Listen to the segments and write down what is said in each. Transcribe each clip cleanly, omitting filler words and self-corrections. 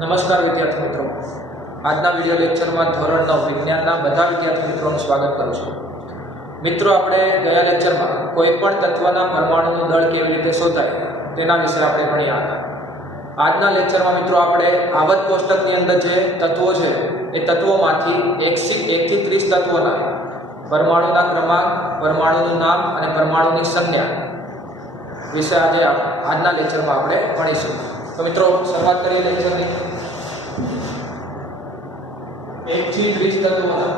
નમસ્કાર વિદ્યાર્થી મિત્રો, આજના વિડિયો લેક્ચરમાં ધોરણ 9 વિજ્ઞાનના બધા વિદ્યાર્થી મિત્રોનું સ્વાગત કરું છું. મિત્રો, આપણે ગયા લેક્ચરમાં કોઈપણ તત્વના પરમાણુનું દળ કેવી રીતે શોધાય તેના વિશે આપણે ભણ્યા હતા. આજના લેક્ચરમાં મિત્રો આપણે આવર્ત કોષ્ટકની અંદર જે તત્વો છે એ તત્વોમાંથી 1 થી 30 તત્વોના પરમાણુના ક્રમાંક, પરમાણુનું નામ અને પરમાણુની સંજ્ઞા વિશે આજના લેક્ચરમાં આપણે ભણીશું. તો મિત્રો, શરૂઆત કરીએ લેક્ચરની. 1 થી 30 તત્વોના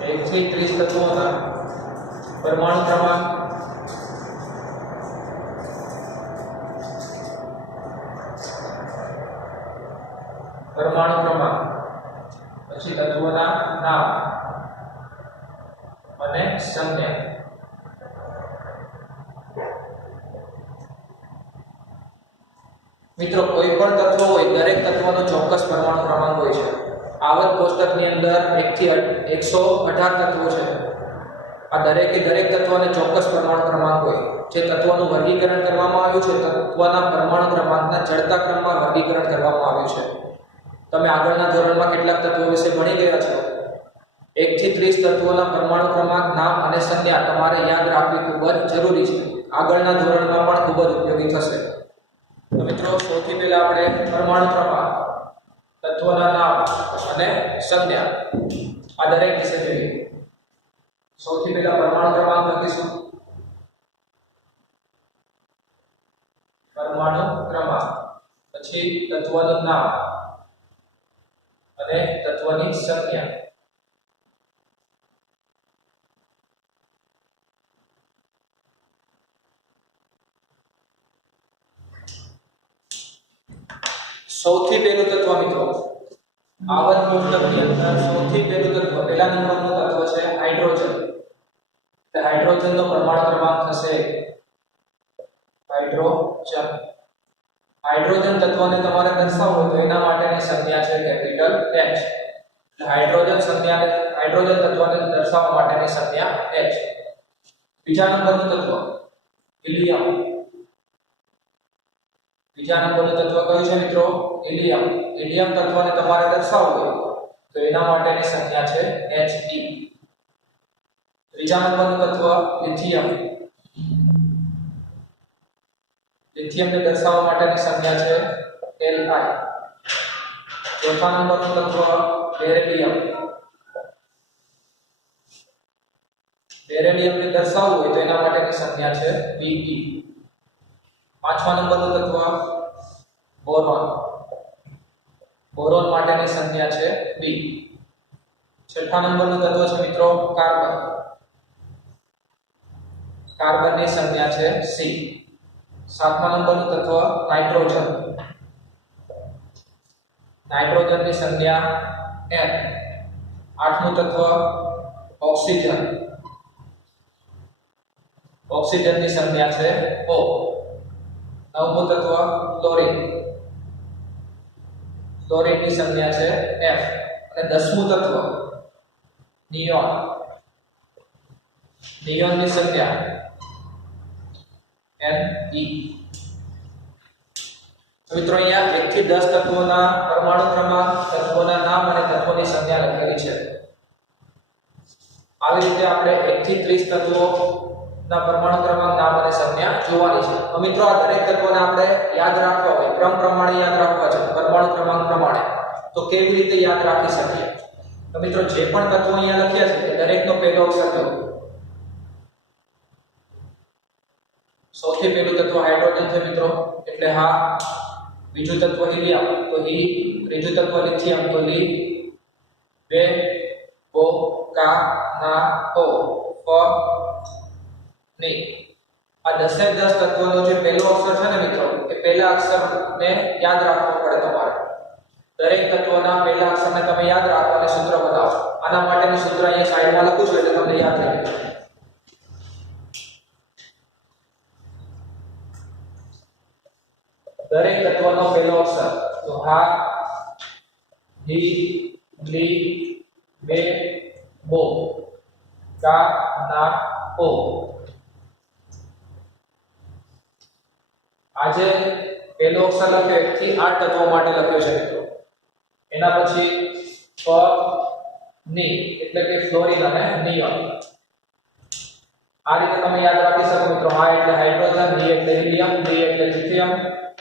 1 થી 30 તત્વોના પરમાણુ ક્રમાંક, પછી તત્વોના નામ અને સંજ્ઞા. મિત્રો, કોઈ પણ તત્વ હોય દરેક તત્વનો ચોક્કસ પરમાણુ ક્રમાંક હોય છે. આવર્ત કોષ્ટકની અંદર 1 થી 118 તત્વો છે. આ દરેક તત્વને ચોક્કસ પરમાણુ ક્રમાંક હોય. જે તત્વોનું વર્ગીકરણ કરવામાં આવ્યું છે તત્વના પરમાણુ ક્રમાંકના ચડતા ક્રમમાં વર્ગીકરણ કરવામાં આવ્યું છે. તમે આગળના ધોરણમાં કેટલાક તત્વો વિશે ભણી ગયા છો. 1 થી 30 તત્વોના પરમાણુ ક્રમાંક, નામ અને સંજ્ઞા તમારે યાદ રાખવી ખૂબ જ જરૂરી છે. આગળના ધોરણમાં પણ ખૂબ જ ઉપયોગી થશે. તો મિત્રો, સૌથી પહેલા આપણે પરમાણુ ક્રમાંક, તત્વોના નામ અને સંજ્ઞા આ દરેક વિશે જોઈએ. સૌથી પહેલા પરમાણુ ક્રમાંક લખીશું. પરમાણુ ક્રમાંક, પછી તત્વનું નામ અને તત્વની સંજ્ઞા. સૌથી પહેલું તત્વ મિત્રો, આવર્ત કોષ્ટકની અંદર સૌથી પહેલું તત્વ, પહેલા નંબરનું તત્વ છે હાઇડ્રોજન. તો હાઇડ્રોજનનો પરમાણુ ક્રમાંક થશે હાઇડ્રોજન. હાઇડ્રોજન તત્વને તમારે દર્શાવવું હોય તો એના માટેની સંજ્ઞા છે કેપિટલ H. એટલે હાઇડ્રોજન તત્વને દર્શાવવા માટેની સંજ્ઞા H. બીજા નંબરનું તત્વ હિલિયમ. બીજા નંબરનું તત્વ કયું છે મિત્રો? હિલિયમ. હિલિયમ તત્વને તમારે દર્શાવવું હોય તો એના માટેની સંજ્ઞા છે He. ત્રીજા નંબરનું તત્વ લિથિયમ. લિથિયમને દર્શાવવા માટેની સંજ્ઞા છે Li. ચોથા નંબરનું તત્વ બેરિલિયમ. બેરિલિયમને દર્શાવવું હોય તો એના માટેની સંજ્ઞા છે Be. પાંચમા નંબરનું તત્વ બોરોન. બોરોન માટેની સંજ્ઞા છે B. છઠ્ઠા નંબરનું તત્વ છે મિત્રો કાર્બન. કાર્બનની સંજ્ઞા છે C. સાતમા નંબરનું તત્વ નાઇટ્રોજન. નાઇટ્રોજનની સંજ્ઞા N. આઠમું તત્વ ઓક્સિજન. ઓક્સિજનની સંજ્ઞા છે O. નવમું તત્વ ક્લોરીન. ક્લોરીનની સંજ્ઞા છે F. અને દસમું તત્વ નિયોન. નિયોનની સંજ્ઞા Ne. મિત્રો, અહીંયા 1 થી 10 તત્વોના પરમાણુ ક્રમાંક, તત્વોના નામ અને તત્વોની સંજ્ઞા લખેલી છે. આવી રીતે આપણે 1 થી 30 તત્વોના પરમાણુ ક્રમાંક, નામ અને સંજ્ઞા જોવાની છે. તો મિત્રો, આ દરેક તત્વોને આપણે યાદ રાખવા હોય, ક્રમ પ્રમાણે યાદ રાખવા છે, પરમાણુ ક્રમાંક પ્રમાણે, તો કેવી રીતે યાદ રાખી શકીએ? તો મિત્રો, જે પણ તત્વો અહીંયા લખ્યા છે તે દરેકનો પહેલો અક્ષર કયો? સૌથી પહેલું તત્વ હાઇડ્રોજન છે મિત્રો, એટલે હા. બીજું તત્વ હિલિયમ, તો હી. ત્રીજું તત્વ લિથિયમ, તો લી. બે બો કા ના ઓ ફ ની. આ 10 તત્વોનો જે પહેલો અક્ષર છે ને મિત્રો, એ પહેલા અક્ષરને યાદ રાખવો પડે તમારે. દરેક તત્વના પહેલા અક્ષરને તમે યાદ રાખો અને સૂત્ર બનાવો. આના માટેનું સૂત્ર અહીંયા સાઈડમાં લખું છું એટલે તમને યાદ રહે. દરેક તત્વનો પહેલો અક્ષર, તો હા, હી, લી, બે, બો, કા, ના, ઓ. આજે પહેલો અક્ષર લખ્યો 1 થી 8 તત્વો માટે લખ્યો છે મિત્રો. એના પછી ફ ની એટલે કે ફ્લોરિન અને નિયોન. આ રીતે તમે યાદ રાખી શકો મિત્રો. આ એટલે હાઇડ્રોજન, ની એટલે હિલિયમ, ડી એટલે લિથિયમ,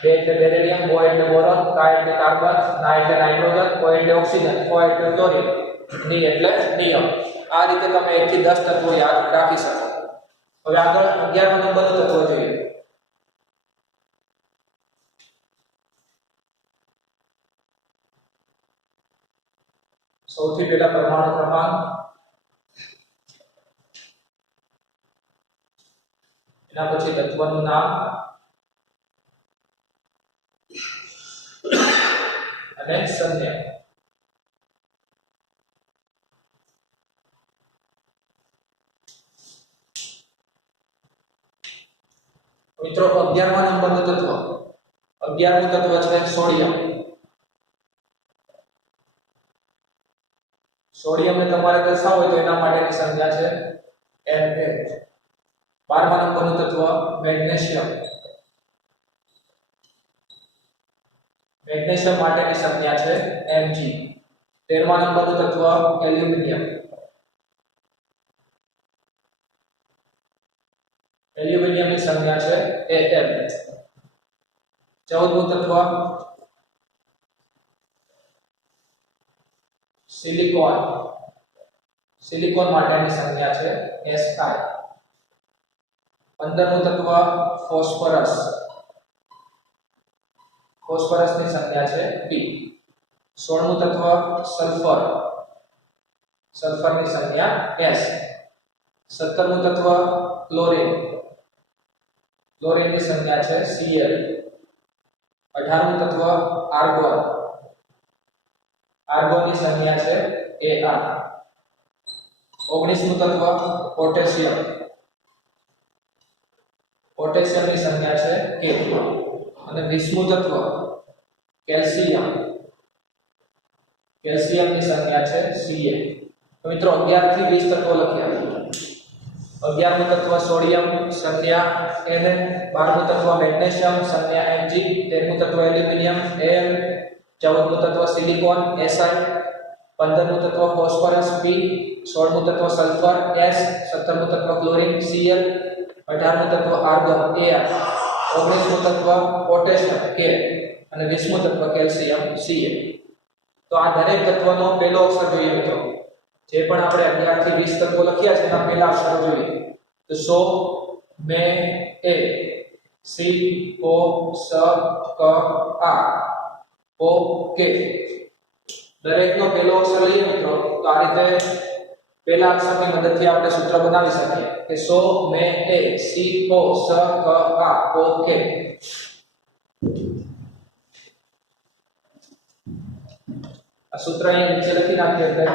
બે એટલે બેરિલિયમ, બો એટલે બોરોન, કા એટલે કાર્બન, ના એટલે નાઇટ્રોજન, કો એટલે ઓક્સિજન, ફો એટલે ફ્લોરિન, ની એટલે નિયોન. આ રીતે તમે 1 થી 10 તત્વો યાદ રાખી શકો. હવે આગળ 11મા નંબરનું તત્વ જોઈએ. સૌથી પહેલા પરમાણુ ક્રમાંક, એના પછી તત્વનું નામ અને સંજ્ઞા. મિત્રો 11મા નંબરનું તત્વ, 11મું તત્વ છે સોડિયમ. સોડિયમને તમારે દર્શાવવું હોય તો એના માટેની સંજ્ઞા છે Na. 12મા નંબરનું તત્વ મેગ્નેશિયમ. મેગ્નેશિયમ માટેની સંજ્ઞા છે Mg. 13મા નંબરનું તત્વ એલ્યુમિનિયમ. એલ્યુમિનિયમની સંજ્ઞા છે Al. 14મું તત્વ સિલિકોન. સિલિકોન માટેની સંજ્ઞા છે Si. 15મું તત્વ ફોસ્ફરસ. ફોસ્ફરસની સંજ્ઞા છે P. 16મું તત્વ સલ્ફર. સલ્ફરની સંજ્ઞા S. 17મું તત્વ ક્લોરીન. ક્લોરીનની સંજ્ઞા છે Cl. 18મું તત્વ આર્ગોન. આર્ગોનની સંજ્ઞા છે Ar. 19મું તત્વ પોટેશિયમ. પોટેશિયમની સંજ્ઞા છે K. અને 20મું તત્વ કેલ્શિયમ. કેલ્શિયમની સંજ્ઞા છે Ca. તો મિત્રો 11 થી 20 તત્વો લખ્યા. 11મું તત્વ સોડિયમ, સંજ્ઞા Na. 12મું તત્વ મેગ્નેશિયમ, સંજ્ઞા Mg. 13મું તત્વ એલ્યુમિનિયમ Al. 14મું તત્વ સિલિકોન Si. 15મું તત્વ ફોસ્ફરસ P. 16મું તત્વ સલ્ફર S. 17મું તત્વ ક્લોરીન Cl. 18મું તત્વ આર્ગોન Ar. 19મું તત્વ પોટેશિયમ K. અને 20મું તત્વ કેલ્શિયમ Ca. તો આ દરેક તત્વનો પહેલો અક્ષર જોઈએ મિત્રો. જે પણ આપણે 11 થી 20 તત્વો લખ્યા છે એના પહેલા અક્ષરો જોઈએ. તો સો, મે, એ, સી, ઓ, સ, ક, આ, ઓ, કે. દરેકનો પહેલો અક્ષર લઈએ મિત્રો તો આ રીતે પહેલા અક્ષરની મદદથી આપણે સૂત્ર બનાવી શકીએ કે સો, મે, એ, સી, ઓ, સ, ક, આ, ઓ, કે. આ સૂત્ર અહીંયા નીચે લખી નાખીએ એટલે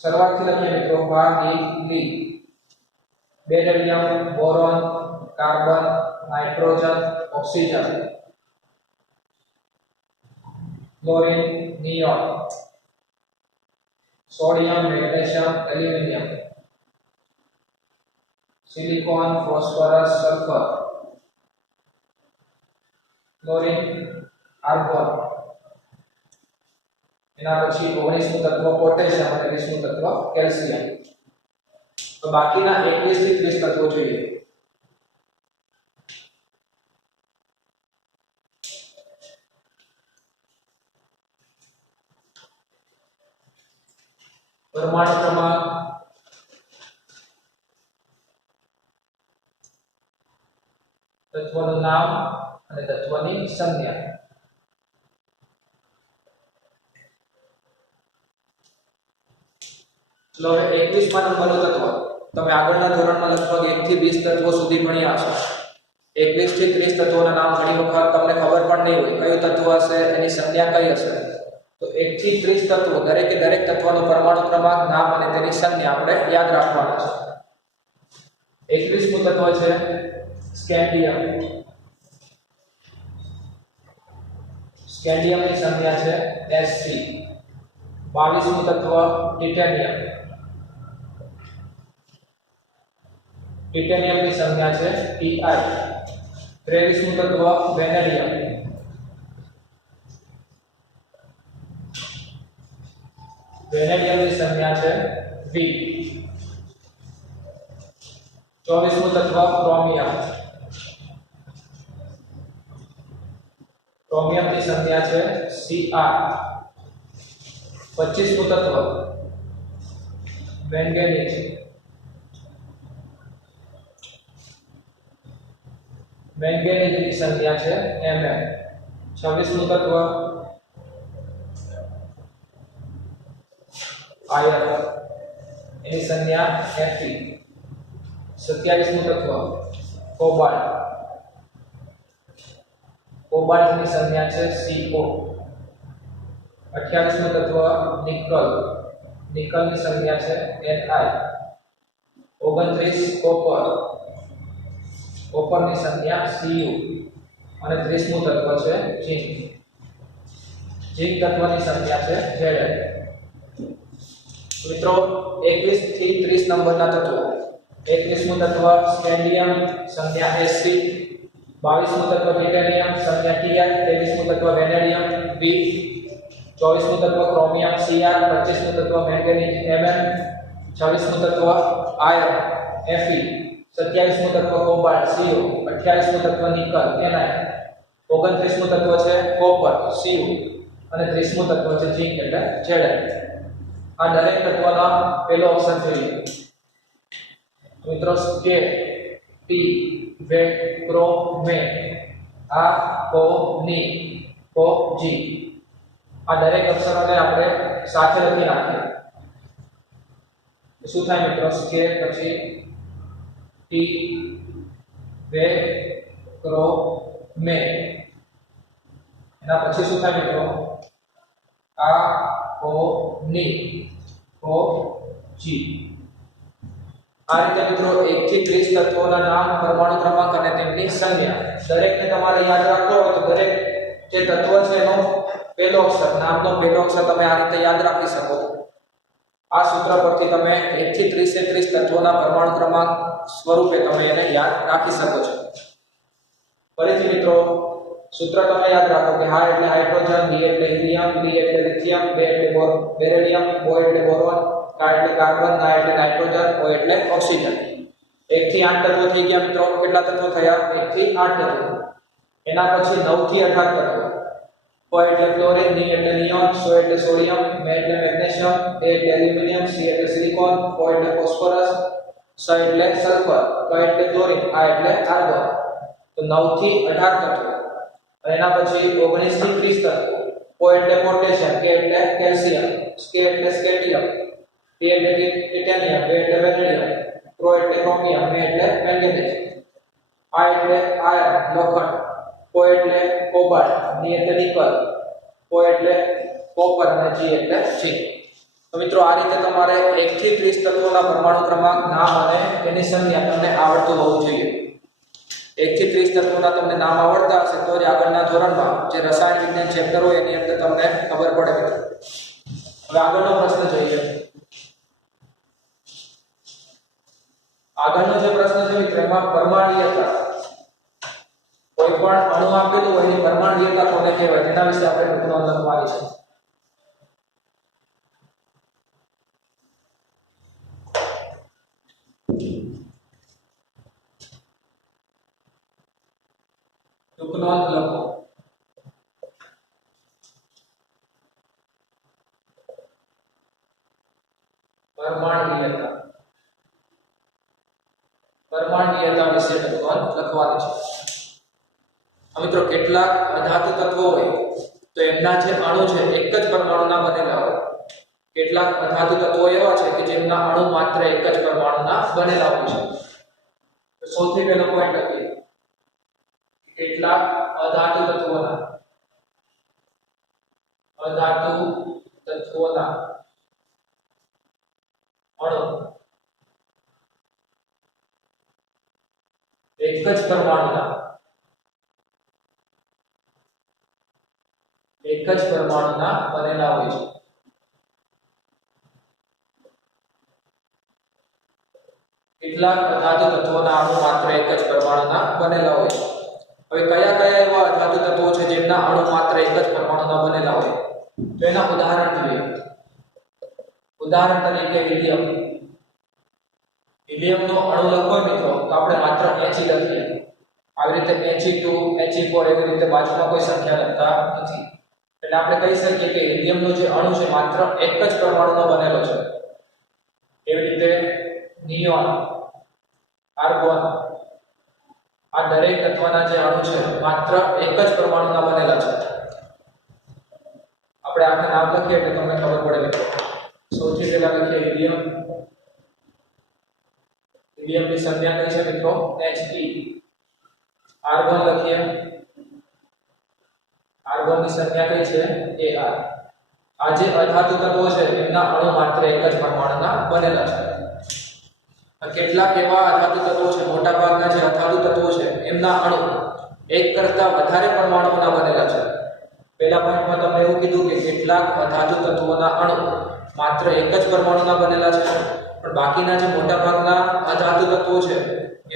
શરૂઆતથી લખીએ મિત્રો. લી beryllium, boron, carbon, nitrogen, oxygen, chlorine, neon, sodium, magnesium, aluminium, silicon, phosphorus, sulphur, chlorine, argon. એના પછી 19મું તત્વ પોટેશિયમ અને 20મું તત્વ કેલ્શિયમ. તો બાકીના 21 થી 30 તત્વો જોઈએ. પરમાણુ ક્રમાંક, તત્વનું નામ અને તત્વની સંજ્ઞા. ચલો હવે 21મા નંબરનું તત્વ. તમે આગળના ધોરણમાં લગભગ 1 થી 20 તત્વો સુધી ભણ્યા હશો. 21 થી 30 તત્વોના નામ ઘણી વખત તમને ખબર પણ નહીં હોય કયું તત્વ હશે, એની સંજ્ઞા કઈ હશે. તો 1 થી 30 તત્વો દરેકે દરેક તત્વનો પરમાણુ ક્રમાંક, નામ અને તેની સંજ્ઞા આપણે યાદ રાખવાના છે. 21મું તત્વ છે સ્કેન્ડિયમ. સ્કેન્ડિયમની સંજ્ઞા છે Sc. 22મું તત્વ ટિટેનિયમ. ટિટેનિયમની સંજ્ઞા છે Ti. 23મું તત્વ વેનેડિયમ. વેનેડિયમની સંજ્ઞા છે V. 24મું તત્વ ક્રોમિયમ. ક્રોમિયમની સંજ્ઞા છે Cr. 25મું તત્વ મેંગેનીઝ. મેંગેનીઝની સંજ્ઞા છે Mn. 26મું તત્વ આયર્ન, એની સંજ્ઞા Fe. 27મું તત્વ કોબાલ્ટ. કોબાલ્ટની સંજ્ઞા છે Co. 28મું તત્વ નિકલ. નિકલની સંજ્ઞા છે Ni. 29 કોપર. કોપરની સંજ્ઞા Cu. અને 30મું તત્વ છે ઝિંક. ઝિંક તત્વની સંજ્ઞા છે Zn. મિત્રો 21 થી 30 નંબરના તત્વો. 21મું તત્વ સ્કેન્ડિયમ, સંજ્ઞા Sc. 22મું તત્વ ટિટેનિયમ, સંજ્ઞા Ti. 23મું તત્વ વેનેડિયમ V. 24મું તત્વ ક્રોમિયમ Cr. 25મું તત્વ મેંગેનીઝ Mn. 26મું તત્વ આયર્ન Fe. 27મું તત્વ કોબાલ્ટ Co. 28મું તત્વ નિકલ Ni. 29મું તત્વ છે કોપર Cu. અને 30મું તત્વ છે ઝિંક એટલે Zn. આ દરેક તત્વનો પહેલો અક્ષર જોઈએ. મિત્રો કે ટી વે ક્રો મે આ કો ની કો જી. આ દરેક અક્ષરોને આપણે સાથે લખી નાખીએ. શું થાય મિત્રો? કે પછી ટી વે ક્રો મે, એના પછી શું થાય મિત્રો? આ કો ની કો જી. આ રીતે મિત્રો 1 થી 30 તત્વોના નામ, પરમાણુ ક્રમાંક અને તેમની સંજ્ઞા દરેકને તમારે યાદ રાખવો હોય તો દરેક જે તત્વ છે એનો પહેલો અક્ષર, નામનો પહેલો અક્ષર તમે આ રીતે યાદ રાખી શકો. આ સૂત્ર પરથી તમે 1 થી 30 તત્વોના પરમાણુ ક્રમાંક સ્વરૂપે તમે એને યાદ રાખી શકો છો. ફરીથી મિત્રો સૂત્ર તમે યાદ રાખો કે હા એટલે હાઇડ્રોજન, ડી એટલે હિલિયમ, લી એટલે લિથિયમ, બે એટલે બેરિલિયમ, બો એટલે બોરોન, કા એટલે કાર્બન, ના એટલે નાઇટ્રોજન, ઓ એટલે ઓક્સિજન. 1 થી 8 તત્વો થઈ ગયા મિત્રો. કેટલા તત્વો થયા? 1 થી 8 તત્વો. એના પછી 9 થી 18 તત્વો. પ એટલે ક્લોરીન, ની એટલે નિયોન, સો એટલે સોડિયમ, મે એટલે મેગ્નેશિયમ, એ એટલે એલ્યુમિનિયમ, સી એટલે સિલિકોન, ઓ એટલે ફોસ્ફરસ, સ એટલે સલ્ફર, ક એટલે ક્લોરીન, આ એટલે આર્ગોન. તો 9 થી 18 તત્વો. અને એના પછી 19 થી 30 તત્વો. ઓ એટલે પોટેશિયમ, કે એટલે કેલ્શિયમ, કે એટલે સ્કેન્ડિયમ, ટી એટલે ટિટેનિયમ, બે એટલે વેનેડિયમ, પ્રો એટલે ક્રોમિયમ, મે એટલે મેંગેનીઝ, આ એટલે આયર્ન લોખંડ, કો એટલે કોબાલ્ટ, ની એટલે નિકલ, ઓ એટલે કોપર અને જી એટલે ઝિંક. તો મિત્રો આ રીતે તમારે 1 થી 30 તત્વોના પરમાણુ ક્રમાંક, નામ અને તેની સંજ્ઞા તમને આવડતું હોવું જોઈએ. 1 થી 30 તત્વોના તમને નામ આવડતા હશે તો જ આગળના ધોરણમાં જે રસાયણ વિજ્ઞાન ચેપ્ટર હોય એની અંદર તમને ખબર પડે મિત્રો. હવે આગળનો પ્રશ્ન જોઈએ. આગળનો જે પ્રશ્ન છે મિત્રો એમાં પરમાણ્વીયતા, કોઈ પણ અણુ આપેલું હોય એની પરમાણ્વીયતા કોને કહેવાય તેના વિશે આપણે ટૂંકમાં લખવાની છે. ટૂંકનોંધ લખો. પરમાણ્વીયતા, પરમાણ્વીયતા વિશે ટૂંકનોંધ લખવાની છે. મિત્રો કેટલાક અધાતુ તત્વો હોય તો એમના જે અણુ છે એક જ પરમાણુના બનેલા હોય. કેટલાક અધાતુ તત્વો એવા છે કે જેમના અણુ માત્ર એક જ પરમાણુના બનેલા હોય છે. તો સૌથી પહેલો પોઈન્ટ લખીએ. કેટલાક અધાતુ તત્વોના અણુ એક જ પરમાણુના બનેલા હોય છે. કેટલાક અધાતુ તત્વોના અણુ માત્ર એક જ પરમાણુના બનેલા હોય છે. હવે કયા કયા એવા અધાતુ તત્વો છે જેમના અણુ માત્ર એક જ પરમાણુના બનેલા હોય? તો એના ઉદાહરણ જોઈએ. ઉદાહરણ તરીકે હિલિયમ. હિલિયમનો અણુ લખો મિત્રો તો આપણે માત્ર He લખીએ. આવી રીતે He2 He4 એવી રીતે બાજુમાં કોઈ સંખ્યા લખતા નથી. એટલે આપણે કહી શકીએ કે હિલિયમનો જે અણુ છે માત્ર એક જ પરમાણુનો બનેલો છે. એવી રીતે નિયોન, આર્ગોન, આ દરેક તત્વના જે અણુ છે માત્ર એક જ પરમાણુના બનેલા છે. આપણે આના નામ લખીએ એટલે તમને ખબર પડે મિત્રો. સૌથી પહેલા લખીએ હિલિયમ. હિલિયમની સંખ્યા કઈ છે મિત્રો? He. આર્ગોન લખીએ. આર્ગોનની સંખ્યા કઈ છે? Ar. આ જે અધાતુ તત્વો છે એમના અણુ માત્ર એક જ પરમાણુના બનેલા છે. કેટલાક એવા અધાતુ તત્વો છે, મોટા ભાગના જે અધાતુ તત્વો છે એમના અણુ એક કરતાં વધારે પરમાણુના બનેલા છે. પહેલા પોઈન્ટમાં તમને એવું કીધું કે કેટલાક અધાતુ તત્વોના અણુ માત્ર એક જ પરમાણુના બનેલા છે, પણ બાકીના જે મોટા ભાગના અધાતુ તત્વો છે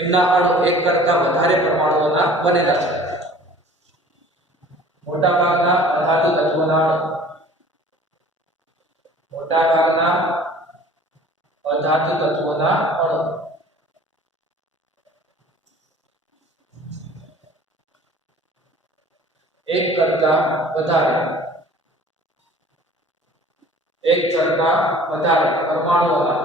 એમના અણુ એક કરતાં વધારે પરમાણુઓના બનેલા છે. મોટા ભાગના અધાતુ તત્વોના અણુ, મોટા ભાગના અધાતુ તત્વોના અણુ એક કરતાં વધારે પરમાણુઓના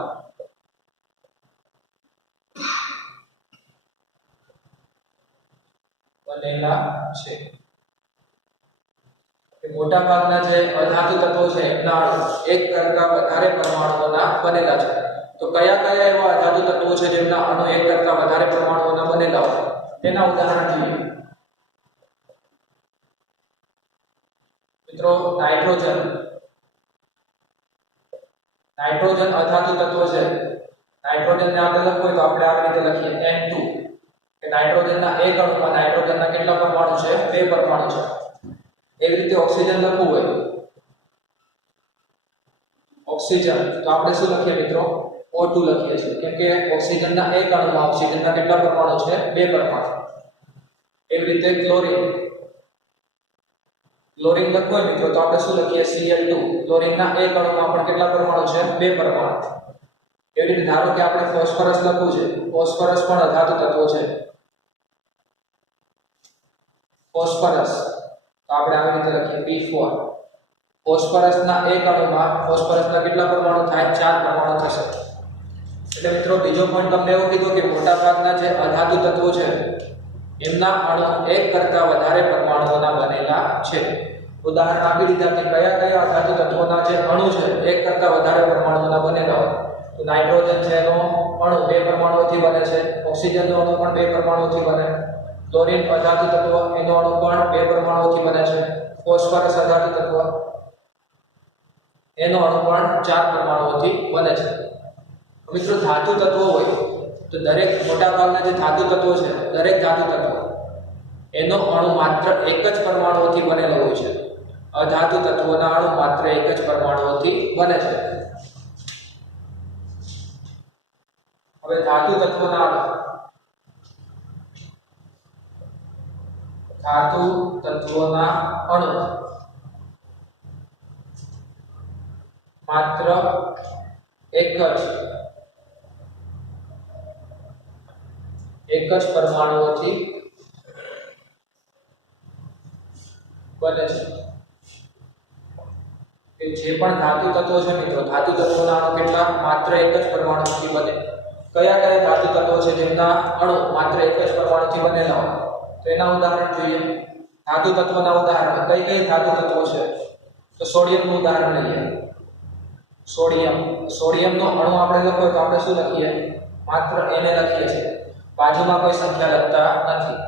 બનેલા છે. મોટા ભાગના જે અધાતુ તત્વો છે એમના અણુ એક કરતાં વધારે પરમાણુઓના બનેલા છે. તો કયા કયા એવા અધાતુ તત્વો છે જેમના અણુ એક કરતાં વધારે પરમાણુઓના બનેલા હોય તેના ઉદાહરણ જોઈએ. મિત્રો નાઇટ્રોજન. નાઇટ્રોજન અધાતુ તત્વ છે. નાઇટ્રોજનને આપણે લખવું હોય તો આપણે આ રીતે લખીએ N2 કે નાઇટ્રોજનના એક અણુમાં નાઇટ્રોજનના કેટલા પરમાણુ છે? 2 પરમાણુ છે. એવી રીતે ઓક્સિજન લખવું હોય, ઓક્સિજન, તો આપણે શું લખીએ મિત્રો? O2 લખીએ છીએ, કેમ કે ઓક્સિજનના એક અણુમાં ઓક્સિજનના કેટલા પરમાણુ છે? 2 પરમાણુ. એવી રીતે ક્લોરીન. ક્લોરીન લખવું હોય મિત્રો તો આપણે શું લખીએ? Cl2. ક્લોરીનના એક અણુમાં પણ કેટલા પરમાણુ છે? 2 પરમાણુ. એવી રીતે ધારો કે આપણે ફોસ્ફરસ લખવું છે. ફોસ્ફરસ પણ અધાતુ તત્વ છે. ફોસ્ફરસ તો આપણે આવી રીતે લખીએ P4. ફોસ્ફરસના એક અણુમાં ફોસ્ફરસના કેટલા પરમાણુ થાય? 4 પરમાણુ થશે. એટલે મિત્રો બીજો પોઈન્ટ તમને એવું કીધું કે મોટા ભાગના જે અધાતુ તત્વો છે એમના અણુ એક કરતાં વધારે પરમાણુઓના બનેલા છે. ઉદાહરણ આપી દીધા કે કયા કયા અધાતુ તત્વોના જે અણુ છે એક કરતાં વધારે પરમાણુઓના બનેલા હોય. તો નાઇટ્રોજન છે એનો અણુ 2 પરમાણુઓથી બને છે. ઓક્સિજનનો અણુ પણ 2 પરમાણુઓથી બને. ક્લોરીન અધાતુ તત્વ એનો અણુ પણ 2 પરમાણુઓથી બને છે. ફોસ્ફરસ અધાતુ તત્વ એનો અણુ પણ 4 પરમાણુઓથી બને છે. મિત્રો ધાતુ તત્વો હોય તો દરેક મોટા ભાગના જે ધાતુ તત્વો છે, દરેક ધાતુ તત્વ એનો અણુ માત્ર એક જ પરમાણુઓથી બનેલો હોય છે. અધાતુ તત્વોના અણુ માત્ર એક જ પરમાણુઓથી બને છે. હવે ધાતુ તત્વોના અણુ, ધાતુ તત્વોના અણુ માત્ર એક જ પરમાણુઓથી બને છે. કે જે પણ ધાતુ તત્વો છે મિત્રો, ધાતુ તત્વોના અણુ કેટલા? માત્ર એક જ પરમાણુથી બને. કયા કયા ધાતુ તત્વો છે જેમના અણુ માત્ર એક જ પરમાણુથી બનેલા હોય? તો એના ઉદાહરણ જોઈએ. ધાતુ તત્વોના ઉદાહરણ કઈ કઈ ધાતુ તત્વો છે? તો સોડિયમનું ઉદાહરણ લઈએ. સોડિયમ. સોડિયમનો અણુ આપણે લખવો હોય તો આપણે શું લખીએ? માત્ર એને લખીએ છીએ. બાજુમાં કોઈ સંખ્યા લખતા નથી.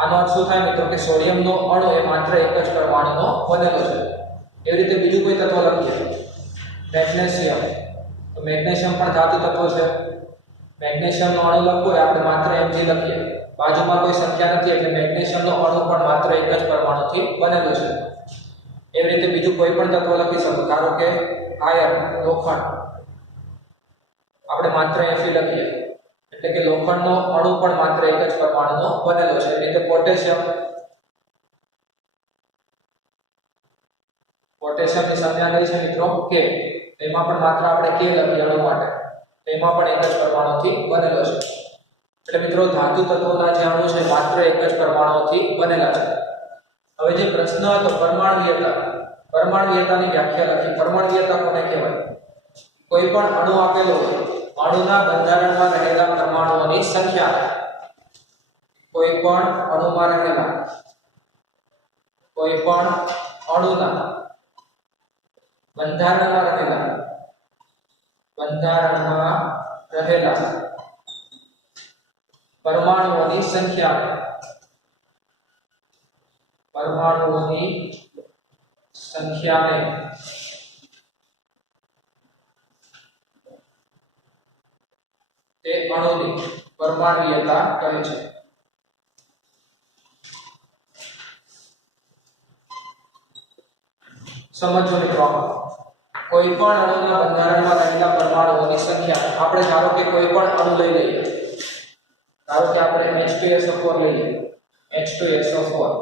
આનો અર્થ શું થાય મિત્રો? કે સોડિયમનો અણુ એ માત્ર એક જ પરમાણુનો બનેલો છે. એવી રીતે બીજું કોઈ તત્વ લખીએ. મેગ્નેશિયમ. તો મેગ્નેશિયમ પણ ધાતુ તત્વ છે. મેગ્નેશિયમનો અણુ લખવો હોય આપણે માત્ર Mg લખીએ. બાજુમાં કોઈ સંખ્યા નથી એટલે મેગ્નેશિયમનો અણુ પણ માત્ર એક જ પરમાણુથી બનેલો છે. એવી રીતે બીજું કોઈ પણ તત્વ લખી શકો. ધારો કે આયર્ન, લોખંડ. આપણે માત્ર Fe લખીએ એટલે કે લોખંડનો અણુ પણ માત્ર એક જ પરમાણુનો બનેલો છે. એ રીતે પોટેશિયમની સંજ્ઞા કઈ છે મિત્રો કે, એમાં પણ માત્ર આપણે કે લખીએ અણુ માટે, એમાં પણ એક જ પરમાણુથી બનેલો છે. એટલે મિત્રો ધાતુ તત્વોના જે અણુ છે માત્ર એક જ પરમાણુથી બનેલા છે. હવે જે પ્રશ્ન હતો પરમાણુયતાની વ્યાખ્યા લખી. પરમાણુયતા કોને કહેવાય? કોઈ પણ અણુ આપેલો હોય, અણુના બંધારણમાં રહેલા પરમાણુઓની સંખ્યા, કોઈ પણ અણુમાં રહેલા બંધારણમાં રહેલા પરમાણુઓની સંખ્યા તે અણુની પરમાણુયતા કહે છે. સમજો મિત્રો, કોઈ પણ અણુના બંધારણમાં રહેલા પરમાણુઓની સંખ્યા, આપણે ધારો કે કોઈ પણ અણુ લઈ લઈએ, ધારો કે આપણે H2SO4 લઈએ, H2SO4,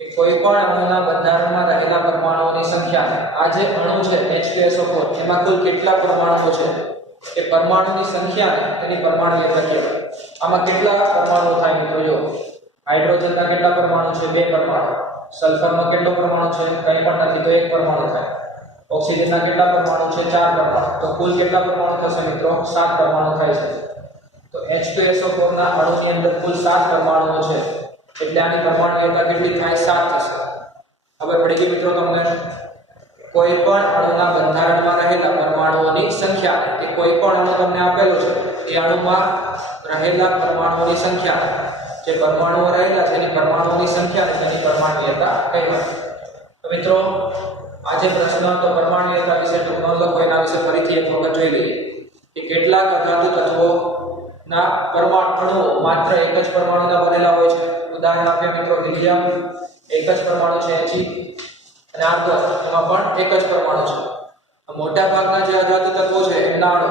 કે કોઈ પણ અણુના બંધારણમાં રહેલા પરમાણુઓની સંખ્યા, આ જે અણુ છે H2SO4 એમાં કુલ કેટલા પરમાણુઓ છે એ પરમાણુની સંખ્યાને તેની પરમાણુયતા કહેવાય. આમાં કેટલા પરમાણુ થાય મિત્રો? જો હાઇડ્રોજનના કેટલા પરમાણુ છે? 2 પરમાણુ. સલ્ફરમાં કેટલો પરમાણુ છે? કંઈ પણ નથી, તો 1 પરમાણુ થાય. ઓક્સિજનના કેટલા પરમાણુ છે? 4 પરમાણુ. તો કુલ કેટલા પરમાણુ થશે મિત્રો? 7 પરમાણુ થાય છે. તો H2SO4 ના અણુની અંદર કુલ 7 પરમાણુઓ છે, એટલે આની પરમાણુયતા કેટલી થાય? 7 થશે. ખબર પડી ગઈ મિત્રો તમને? કોઈ પણ અણુના બંધારણમાં રહેલા પરમાણુઓની સંખ્યા, કે કોઈ પણ અણુ તમને આપેલો છે, એ અણુમાં રહેલા પરમાણુઓની સંખ્યા, જે પરમાણુઓ રહેલા છે એની પરમાણુઓની સંખ્યાને તેની પરમાણુયતા કહેવાય. તો મિત્રો આ જે પ્રશ્ન હતો પરમાણુયતા વિશે ટૂંકમાં લખો, એના વિશે ફરીથી એક વખત જોઈ લઈએ કે કેટલાક ધાતુ તત્વોના અણુઓ માત્ર એક જ પરમાણુના બનેલા હોય છે. ઉદાહરણ આપીએ મિત્રો, હિલિયમ એક જ પરમાણુ છે He, અને આર્ગન એમાં પણ એક જ પરમાણુ છે. મોટા ભાગના જે અધાતુ તત્વો છે એમના અણુ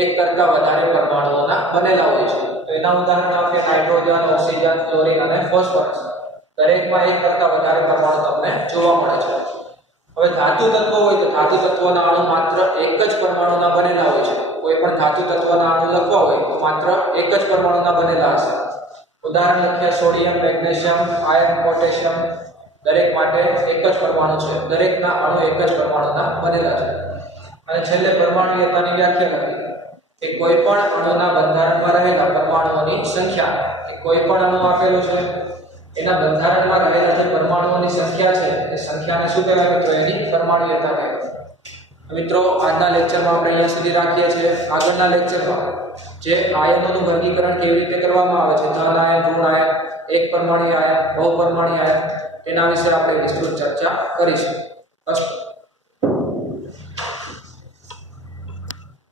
એક કરતા વધારે પરમાણુઓના બનેલા હોય છે. તો એના ઉદાહરણ આપીએ નાઇટ્રોજન, ઓક્સિજન, ક્લોરીન અને ફોસ્ફરસ. દરેકમાં એક કરતા વધારે પરમાણુ તમને જોવા મળે છે. હવે ધાતુ તત્વો હોય તો ધાતુ તત્વોના અણુ માત્ર એક જ પરમાણુના બનેલા હોય છે. કોઈ પણ ધાતુ તત્વના અણુ લખવા હોય તો માત્ર એક જ પરમાણુના બનેલા હશે. ઉદાહરણ લખીએ સોડિયમ, મેગ્નેશિયમ, આયર્ન, પોટેશિયમ, દરેક માટે એક જ પરમાણુ છે. દરેકના અણુ એક જ પરમાણુના બનેલા છે. અને છેલ્લે પરમાણુયતાની વ્યાખ્યા લખી કે કોઈ પણ અણુના બંધારણમાં રહેલા પરમાણુઓની સંખ્યા, કે કોઈ પણ અણુ આપેલો છે એના બંધારણમાં રહેલા જે પરમાણુઓની સંખ્યા છે એ સંખ્યાને શું કહેવાય મિત્રો? એની પરમાણુયતા કહેવાય. મિત્રો આજના લેક્ચરમાં આપણે અહીંયા સુધી રાખીએ છીએ. આગળના લેક્ચરમાં જે આયનોનું વર્ગીકરણ કેવી રીતે કરવામાં આવે છે, ધન આયન, ઋણ આયન, એક પરમાણુ આયન, બહુપરમાણુ આયન, તેના વિશે આપણે વિસ્તૃત ચર્ચા કરીશું. અસ્તુ.